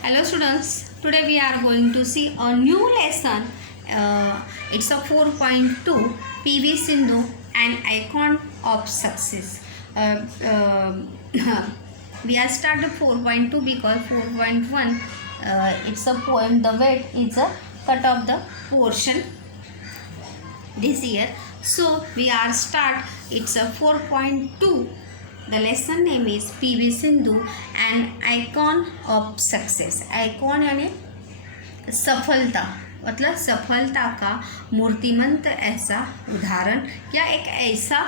Hello students, today we are going to see a new lesson. It's a 4.2 PV Sindhu, an icon of success. Uh, uh, we are started 4.2 because 4.1 it's a poem. The weight is a cut of the portion this year. So we are start. It's a 4.2. The lesson name is PV Sindhu, an icon of success. Icon यानी सफलता, मतलब सफलता का मूर्तिमंत ऐसा उदाहरण या एक ऐसा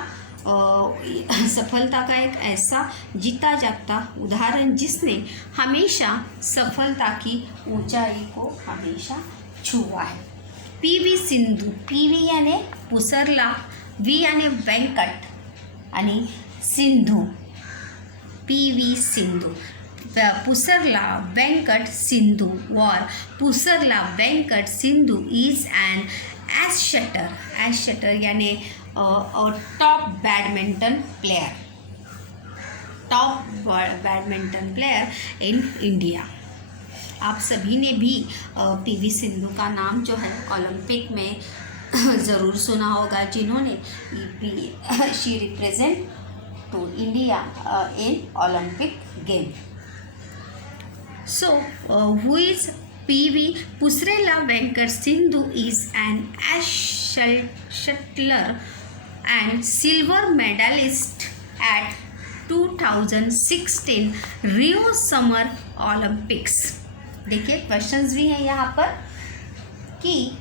सफलता का एक ऐसा जीता जागता उदाहरण जिसने हमेशा सफलता की ऊंचाई को हमेशा छुआ है. PV सिंधू. PV याने पुसरला, V याने वेंकट आणि Sindhu. PV Sindhu. Pusarla Venkat Sindhu or Pusarla Venkat Sindhu is an ace shatter. Ace shatter यानी top badminton player. Top badminton player in India. आप सभी ने भी PV सिंधु का नाम जो है ओलंपिक में ज़रूर सुना होगा, जिन्होंने she represent to India in Olympic game. So, who is PV? Pusarla Venkat Sindhu is an ace shuttler and silver medalist at 2016 Rio Summer Olympics. देखिए क्वेश्चंस भी हैं यहाँ पर कि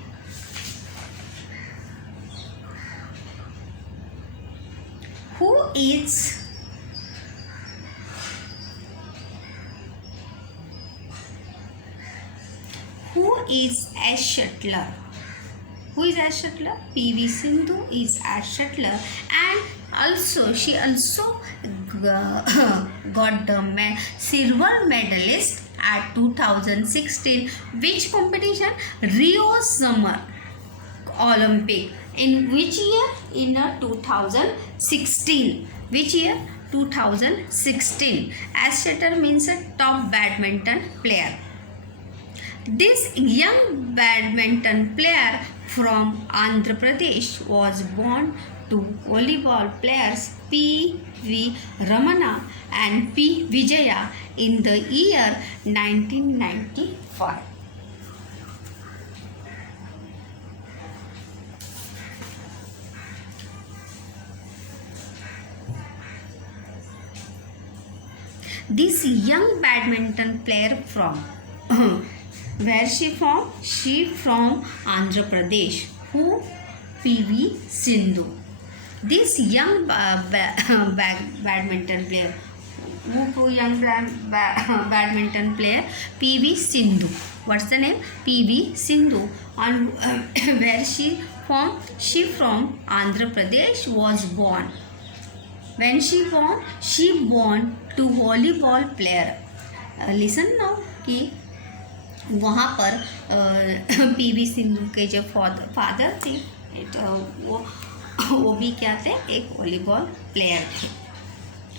who is ace shuttler? Who is ace shuttler? PV Sindhu is ace shuttler, and she also got the silver medalist at 2016 which competition? Rio Summer Olympic. In which year? In 2016. Which year? 2016. Ace shutter means a top badminton player. This young badminton player from Andhra Pradesh was born to volleyball players P.V. Ramana and P. Vijaya in the year 1995. This young badminton player from where she from? She from Andhra Pradesh. Who? PV Sindhu. This young badminton player. Who young badminton player? PV Sindhu. What's the name? PV Sindhu. And where she from? She from Andhra Pradesh was born. When she born to volleyball player. Listen now कि वहाँ पर PV Sindhu के जो father थे वो भी क्या थे? एक वॉलीबॉल प्लेयर थे.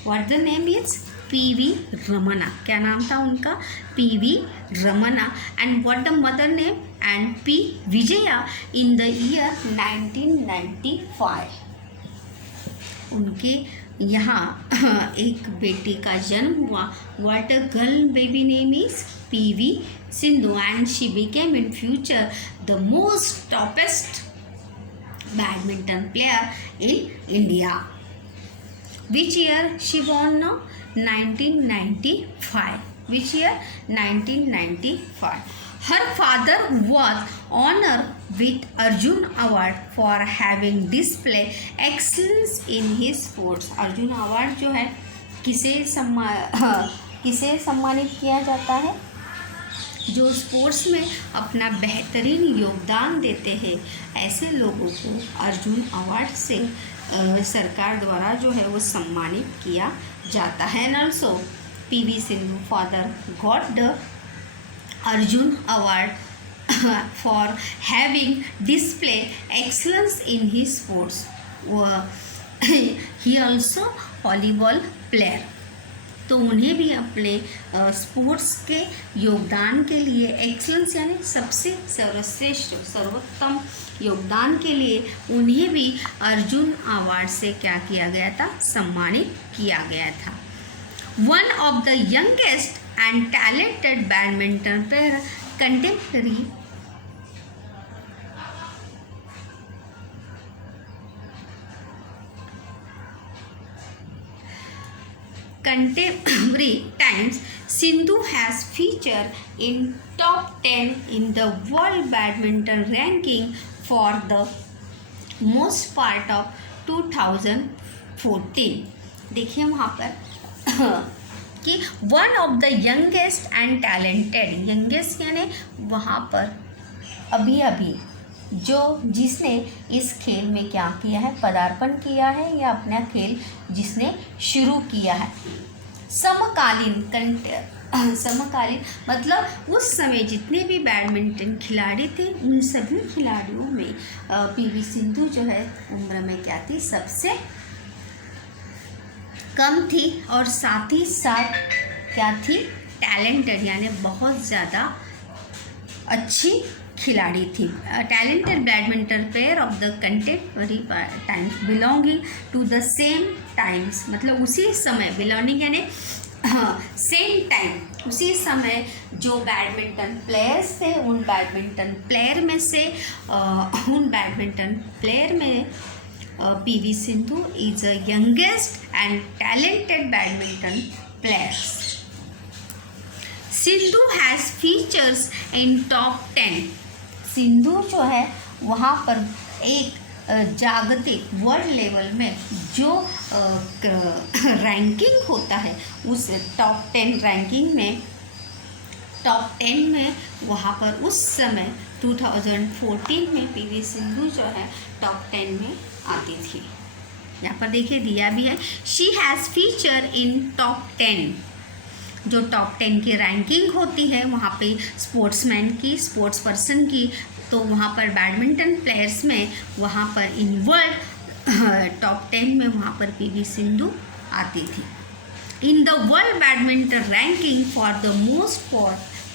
What the name is? PV Ramana. क्या नाम था उनका? PV Ramana. And what the mother name? And P Vijaya in the year 1995. उनके यहाँ एक बेटी का जन्म हुआ. What a girl baby name is? PV Sindhu, and she became in future the most toppest badminton player in India. Which year she born now? 1995. Which year? 1995. Her father was honored with Arjun Award for having displayed excellence in his sports. Arjun Award जो है किसे सम्मानित किया जाता है? जो sports में अपना बेहतरीन योगदान देते हैं, ऐसे लोगों को अर्जुन अवार्ड से सरकार द्वारा जो है वो सम्मानित किया जाता है. And also PV Sindhu father got the Arjun award for having display excellence in his sports. He also volleyball player. तो उन्हें भी अपने स्पोर्ट्स के योगदान के लिए एक्सलेंस यानी सबसे सर्वश्रेष्ठ सर्वोत्तम योगदान के लिए उन्हें भी अर्जुन अवार्ड से क्या किया गया था, सम्मानित किया गया था। One of the youngest and talented badminton player contemporary times, Sindhu has featured in top 10 in the world badminton ranking for the most part of 2014। देखिए वहाँ पर कि one of the youngest and talented, youngest यानी वहाँ पर अभी अभी जो जिसने इस खेल में क्या किया है, पदार्पण किया है या अपना खेल जिसने शुरू किया है। समकालीन मतलब उस समय जितने भी बैडमिंटन खिलाड़ी थे उन सभी खिलाड़ियों में पीवी सिंधु जो है उम्र में क्या थी, सबसे कम थी और साथ ही साथ क्या थी, टैलेंटेड यानी बहुत ज़्यादा अच्छी खिलाड़ी थी। Talented badminton player of the contemporary times belonging to the same times, मतलब उसी समय बिलोंगिंग यानी सेम टाइम, उसी समय जो बैडमिंटन प्लेयर्स थे उन बैडमिंटन प्लेयर में PV Sindhu is a youngest and talented badminton players. Sindhu has features in top 10। Sindhu जो है वहाँ पर एक जागतिक वर्ल्ड लेवल में जो रैंकिंग होता है उस टॉप 10 रैंकिंग में टॉप 10 में वहाँ पर उस समय 2014 में पीवी सिंधु जो है टॉप 10 में आती थी। यहाँ पर देखिए दिया भी है, she has feature in top 10। जो टॉप 10 की रैंकिंग होती है वहाँ पे स्पोर्ट्समैन की, स्पोर्ट्स पर्सन की, तो वहाँ पर बैडमिंटन प्लेयर्स में वहाँ पर इन वर्ल्ड टॉप 10 में वहाँ पर पीवी सिंधु आती थी। In the world badminton ranking for the most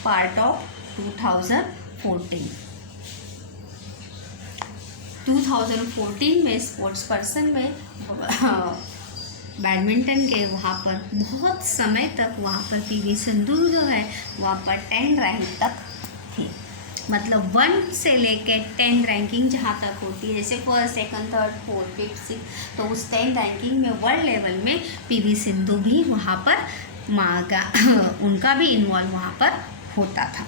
part of 2014 में स्पोर्ट्स पर्सन में बैडमिंटन के वहाँ पर बहुत समय तक वहाँ पर पीवी सिंधु जो है वहाँ पर 10 रैंक तक थी। मतलब 1 से लेकर 10 रैंकिंग जहाँ तक होती है, जैसे first, second, third, fourth, fifth, six, तो उस 10 रैंकिंग में वर्ल्ड लेवल में पीवी सिंधु भी वहाँ पर उनका भी इन्वॉल्व वहाँ पर होता था।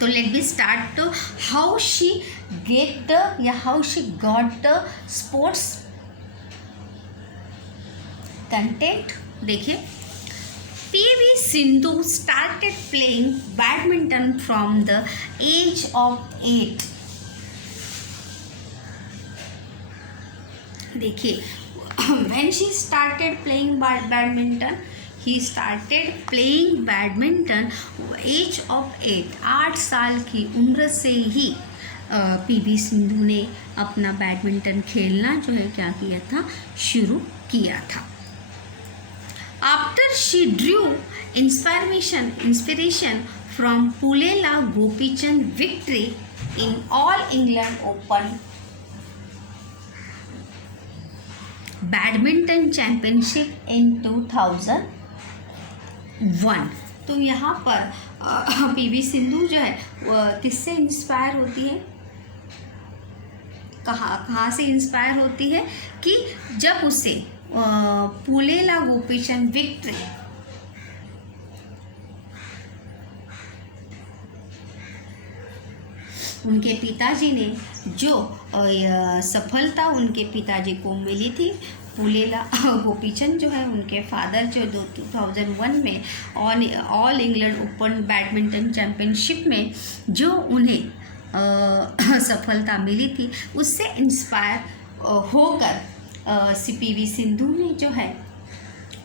तो let be start to how she get the या how she got the sports content. देखिए, PV Sindhu started playing badminton from the age of 8। देखिए, when she started playing badminton, he started playing badminton age of 8, 8 साल की उम्र से ही PV Sindhu ने अपना badminton खेलना जो है क्या किया था, शुरू किया था। After she drew inspiration from Pulela Gopichand victory in All England Open Badminton Championship in 2001। तो यहाँ पर पीवी सिंधु जो है किससे इंस्पायर होती है, कहाँ से इंस्पायर होती है कि जब उसे पुलेला गोपीचंद विक्ट्री उनके पिताजी ने जो सफलता उनके पिताजी को मिली थी, पुलेला गोपीचंद जो है उनके फादर जो 2001 में all England open badminton championship में जो उन्हें सफलता मिली थी, उससे इंस्पायर होकर पीवी सिंधु ने जो है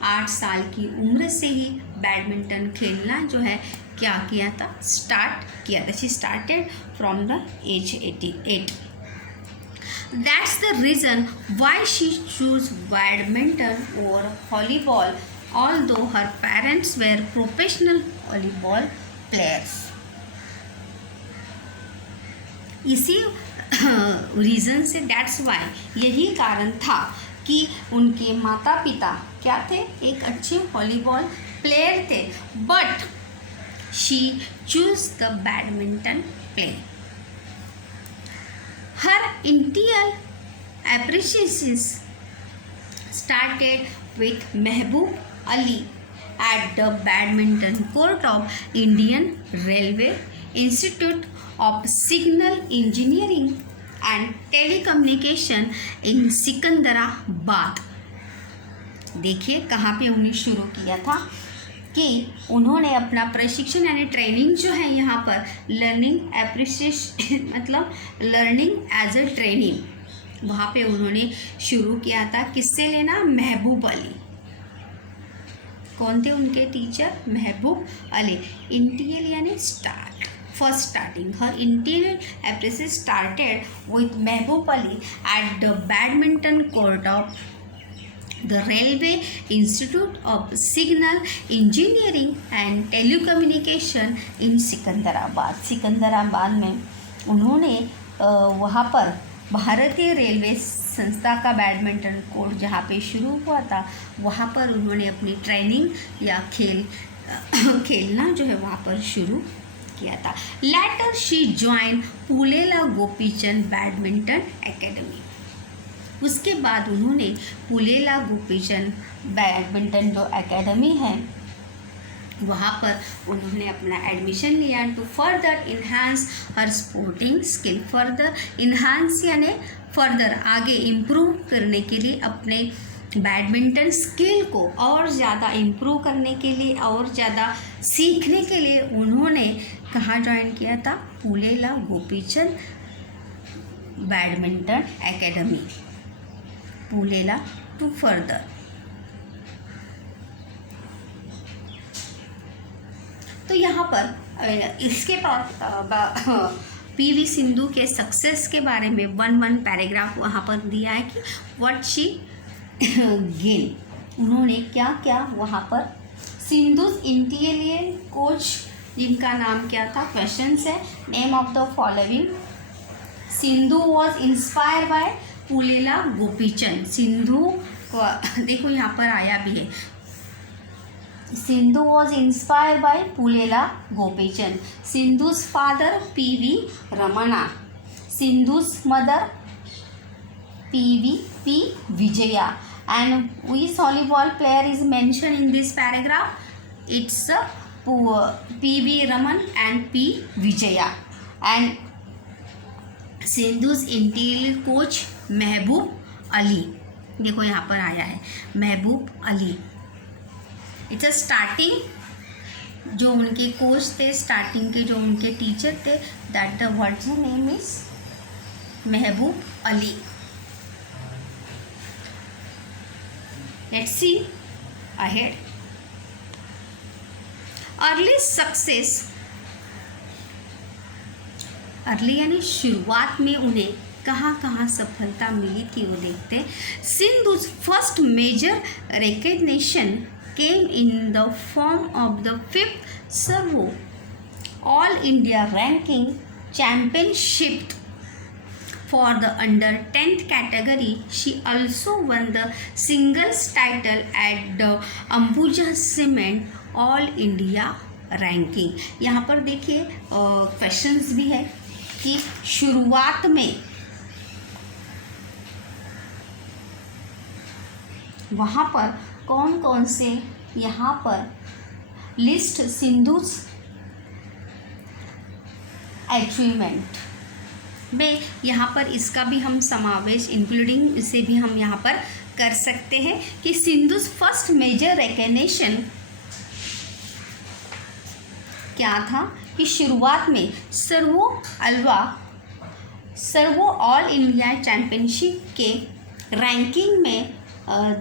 8 साल की उम्र से ही बैडमिंटन खेलना जो है क्या किया था, स्टार्ट किया था। She started from the age 8। That's the reason why she chose badminton or volleyball although her parents were professional volleyball players. इसी रीज़न से, दैट्स वाई, यही कारण था कि उनके माता पिता क्या थे, एक अच्छे वॉलीबॉल प्लेयर थे, but she choose the badminton play. Her interior appreciation started with Mehboob Ali at the badminton court of Indian Railway Institute of Signal Engineering and Telecommunication in Secunderabad. देखिए कहाँ पे उन्हें शुरू किया था कि उन्होंने अपना प्रशिक्षण यानी ट्रेनिंग जो है यहाँ पर लर्निंग एप्रिसिएशन मतलब लर्निंग एज अ ट्रेनिंग, वहाँ पे उन्होंने शुरू किया था. किससे लेना? महबूब अली. कौन थे उनके टीचर? महबूब अली. इंटीरियर यानी start, first starting. Her interior appreciation started with Mehboob Ali at the badminton court of the railway institute of signal engineering and telecommunication in Secunderabad. Secunderabad में उन्होंने वहाँ पर भारतीय रेलवे संस्था का बैडमिंटन कोर्ट जहाँ पे शुरू हुआ था, वहाँ पर उन्होंने अपनी ट्रेनिंग या खेलना जो है वहाँ पर शुरू किया था. Later she join Pulela Gopichand badminton academy. उसके बाद उन्होंने पुलेला गोपीचंद बैडमिंटन जो एकेडमी है वहाँ पर उन्होंने अपना एडमिशन लिया to further enhance her sporting skill. Further enhance यानी फर्दर आगे इम्प्रूव करने के लिए, अपने बैडमिंटन स्किल को और ज़्यादा इम्प्रूव करने के लिए और ज़्यादा सीखने के लिए उन्होंने कहाँ ज्वाइन किया था? Pulela Gopichand badminton academy. Pulela to further. तो यहाँ पर इसके बाद पीवी सिंधु के सक्सेस के बारे में वन पैराग्राफ वहाँ पर दिया है कि व्हाट शी गेन. उन्होंने क्या क्या वहाँ पर सिंधुज इंटीरियर कोच जिनका नाम क्या था? क्वेश्चंस है. Name of the following. Sindhu was inspire by Pullela Gopichand. Sindhu देखो यहाँ पर आया भी है. Sindhu was inspired by Pullela Gopichand. Sindhu's father P.V. Ramana. Sindhu's mother P. Vijaya. And which volleyball player is mentioned in this paragraph? It's P.V. Raman and P. Vijaya. And Sindhu's interior coach Mehboob Ali. देखो यहाँ पर आया है महबूब अली. इट्स अ स्टार्टिंग जो उनके कोच थे, starting के जो उनके टीचर थे, that the what's name is Mehboob Ali. Let's see ahead. Early success. Early यानी शुरुआत में उन्हें कहाँ कहाँ सफलता मिली थी वो देखते. Sindhu's first major recognition came in the form of the 5th Servo All India Ranking Championship for the under 10th category. She also won the singles title at the Ambuja Cement All India Ranking. यहाँ पर देखिए questions भी है कि शुरुआत में वहाँ पर कौन कौन से यहाँ पर लिस्ट सिंधुज अचीवमेंट में यहाँ पर इसका भी हम समावेश इंक्लूडिंग इसे भी हम यहाँ पर कर सकते हैं कि सिंधुज फर्स्ट मेजर रिकग्निशन क्या था कि शुरुआत में सर्वो ऑल इंडिया चैम्पियनशिप के रैंकिंग में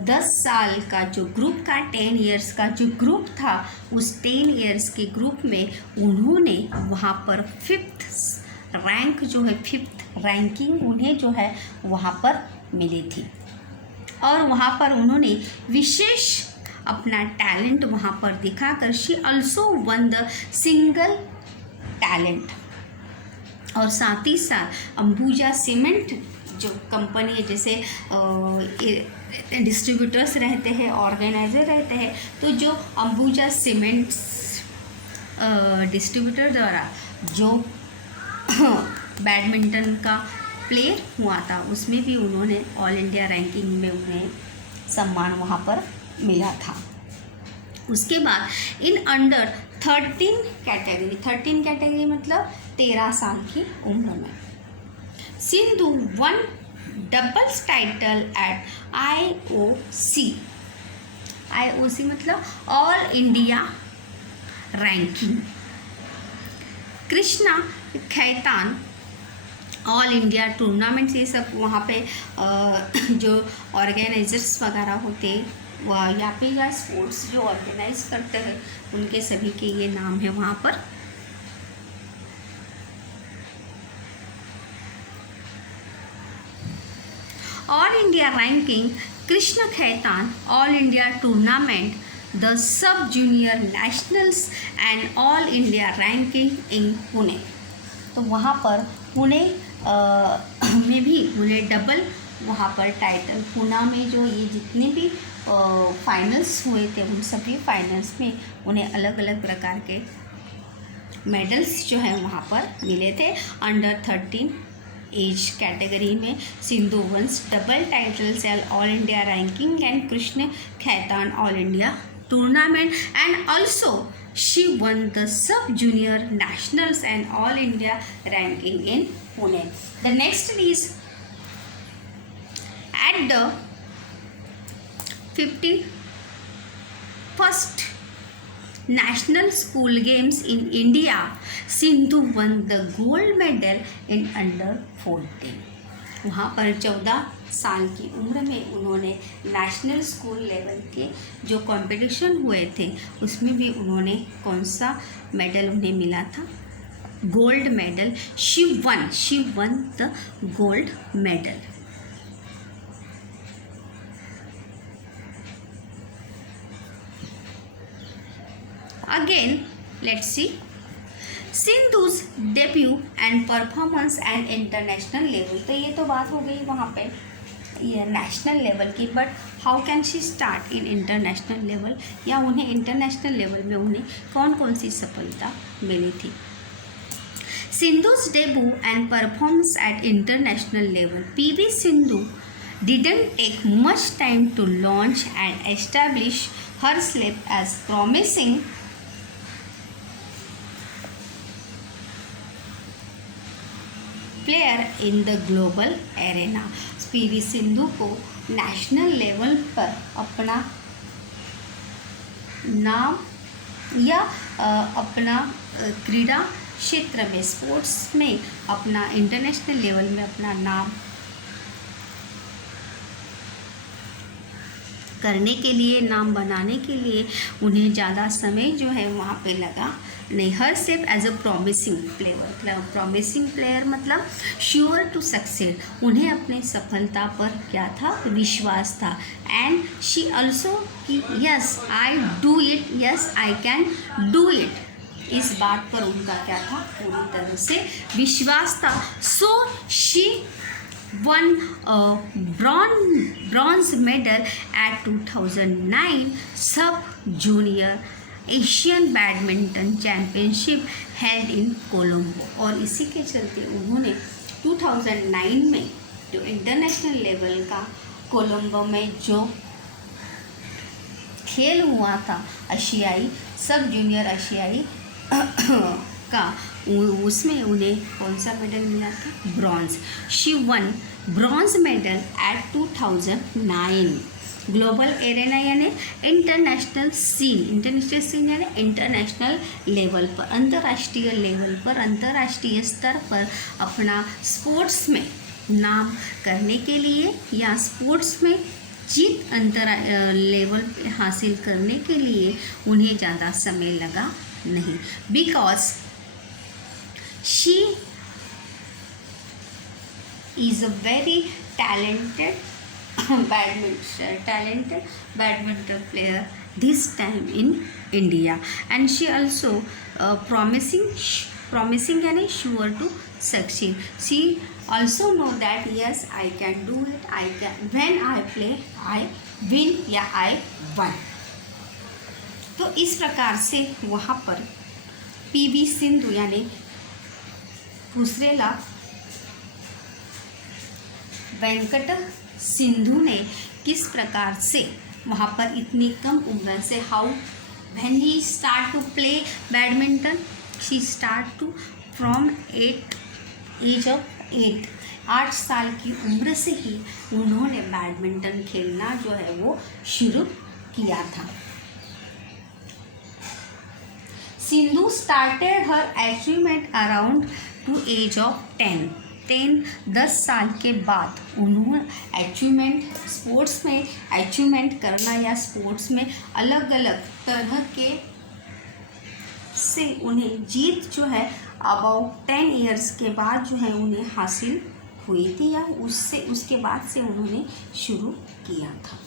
10 साल का जो ग्रुप का 10 इयर्स का जो ग्रुप था, उस 10 इयर्स के ग्रुप में उन्होंने वहाँ पर 5th रैंक जो है 5th रैंकिंग उन्हें जो है वहाँ पर मिली थी. और वहाँ पर उन्होंने विशेष अपना टैलेंट वहाँ पर दिखाकर she also one the single talent. और साथ ही साथ अंबुजा सीमेंट जो कंपनी है, जैसे डिस्ट्रीब्यूटर्स रहते हैं, ऑर्गेनाइजर रहते हैं, तो जो अंबुजा सीमेंट्स डिस्ट्रीब्यूटर द्वारा जो बैडमिंटन का प्लेयर हुआ था उसमें भी उन्होंने ऑल इंडिया रैंकिंग में उन्हें सम्मान वहाँ पर मिला था। उसके बाद इन अंडर 13 कैटेगरी मतलब 13 साल की उम्र में Sindhu one doubles title at IOC मतलब all India ranking. Krishna Khaitan all India tournaments, ये सब वहाँ पे जो ऑर्गेनाइजर्स वगैरह होते या पे या स्पोर्ट्स जो ऑर्गेनाइज करते हैं उनके सभी के ये नाम है वहाँ पर। All India ranking Krishna Khaitan all India tournament the sub junior nationals and all India ranking इन पुणे। तो वहाँ पर पुणे में भी उन्हें डबल वहाँ पर टाइटल, पुणे में जो ये जितने भी फाइनल्स हुए थे उन सभी फाइनल्स में उन्हें अलग अलग प्रकार के मेडल्स जो है वहाँ पर मिले थे। अंडर 13 एज कैटेगरी में Sindhu once double titles and all India ranking and Krishna Khaitan all India tournament and also she won the sub junior nationals and all India ranking in Pune. The next is at the 51st National School Games in India, Sindhu won the gold medal in under 14. वहाँ पर 14 साल की उम्र में उन्होंने national school level के जो competition हुए थे उसमें भी उन्होंने कौन सा मेडल उन्हें मिला था? Gold medal. She one the gold medal. Again, let's see Sindhu's debut and performance and international level. तो ये तो बात हो गई वहाँ पे ये नेशनल लेवल की, but how can she start in international level, या उन्हें इंटरनेशनल लेवल में उन्हें कौन कौन सी सफलता मिली थी? Sindhu's debut and performance at international level. PV Sindhu didn't take much time to launch and establish herself as promising player in the global arena. PV Sindhu को national level पर अपना नाम या अपना क्रीड़ा क्षेत्र में स्पोर्ट्स में अपना इंटरनेशनल लेवल में अपना नाम करने के लिए, नाम बनाने के लिए उन्हें ज़्यादा समय जो है वहाँ पे लगा नहीं। Her safe as a promising player मतलब श्योर टू सक्सेड, उन्हें अपने सफलता पर क्या था? विश्वास था। एंड शी ऑल्सो कि yes I do it, yes I can do it, इस बात पर उनका क्या था? पूरी तरह से विश्वास था। So she won a bronze medal at 2009 Sub Junior Asian badminton championship held in Colombo. और इसी के चलते उन्होंने 2009 में जो इंटरनेशनल लेवल का कोलंबो में जो खेल हुआ था एशियाई सब जूनियर एशियाई का, उसमें उन्हें कौन सा मेडल मिला था? Bronze. She one bronze medal at 2009 global arena यानी इंटरनेशनल सीन यानी इंटरनेशनल लेवल पर, अंतर्राष्ट्रीय लेवल पर, अंतर्राष्ट्रीय स्तर पर अपना स्पोर्ट्स में नाम करने के लिए या स्पोर्ट्स में जीत लेवल हासिल करने के लिए उन्हें ज़्यादा समय लगा नहीं। Because she is a very talented badminton player this time in India, and she also promising and sure to succeed. She also know that yes, I can do it, I can, when I play I win या I won. तो इस प्रकार से वहाँ पर PV Sindhu यानी पुसरेला वेंकट सिंधु ने किस प्रकार से वहाँ पर इतनी कम उम्र से how when he start to play badminton, she start to from age of 8 साल की उम्र से ही उन्होंने बैडमिंटन खेलना जो है वो शुरू किया था. Sindhu started her achievement around to age of 10 साल के बाद उन्होंने अचीवमेंट स्पोर्ट्स में अचीवमेंट करना या स्पोर्ट्स में अलग अलग तरह के से उन्हें जीत जो है अबाउट 10 इयर्स के बाद जो है उन्हें हासिल हुई थी या उसके बाद से उन्होंने शुरू किया था.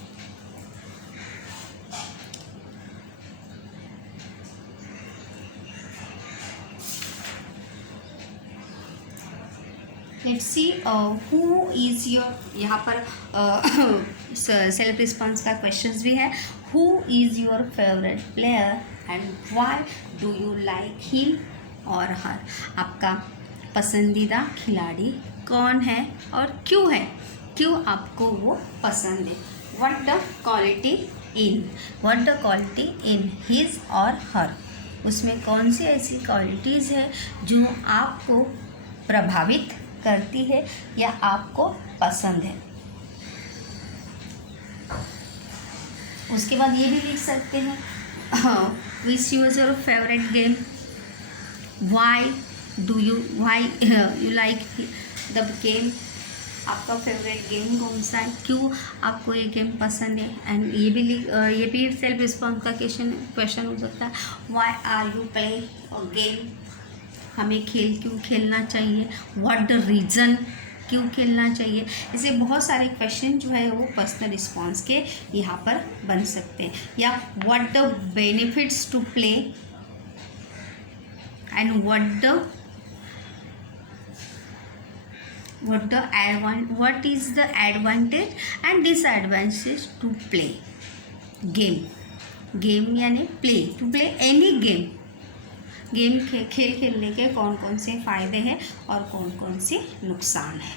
Let's see who is your, यहाँ पर सेल्फ रिस्पॉन्स का क्वेश्चंस भी है. Who is your favourite player and why do you like him और हर. आपका पसंदीदा खिलाड़ी कौन है और क्यों है, क्यों आपको वो पसंद है. What the quality in his और हर, उसमें कौन सी ऐसी क्वालिटीज़ है जो आपको प्रभावित करती है या आपको पसंद है. उसके बाद ये भी लिख सकते हैं विच use your favourite game, why you like the game, आपका फेवरेट गेम कौन सा है, क्यों आपको ये गेम पसंद है. एंड ये भी सेल्फ रिस्पॉन्स का क्वेश्चन हो सकता है. Why are you play a game, हमें खेल क्यों खेलना चाहिए. व्हाट द रीज़न, क्यों खेलना चाहिए. ऐसे बहुत सारे क्वेश्चन जो है वो पर्सनल रिस्पॉन्स के यहाँ पर बन सकते हैं. या what the benefits to play and what is the advantage and disadvantage to play game यानी to play any गेम खेलने के कौन कौन से फ़ायदे हैं और कौन कौन से नुकसान हैं.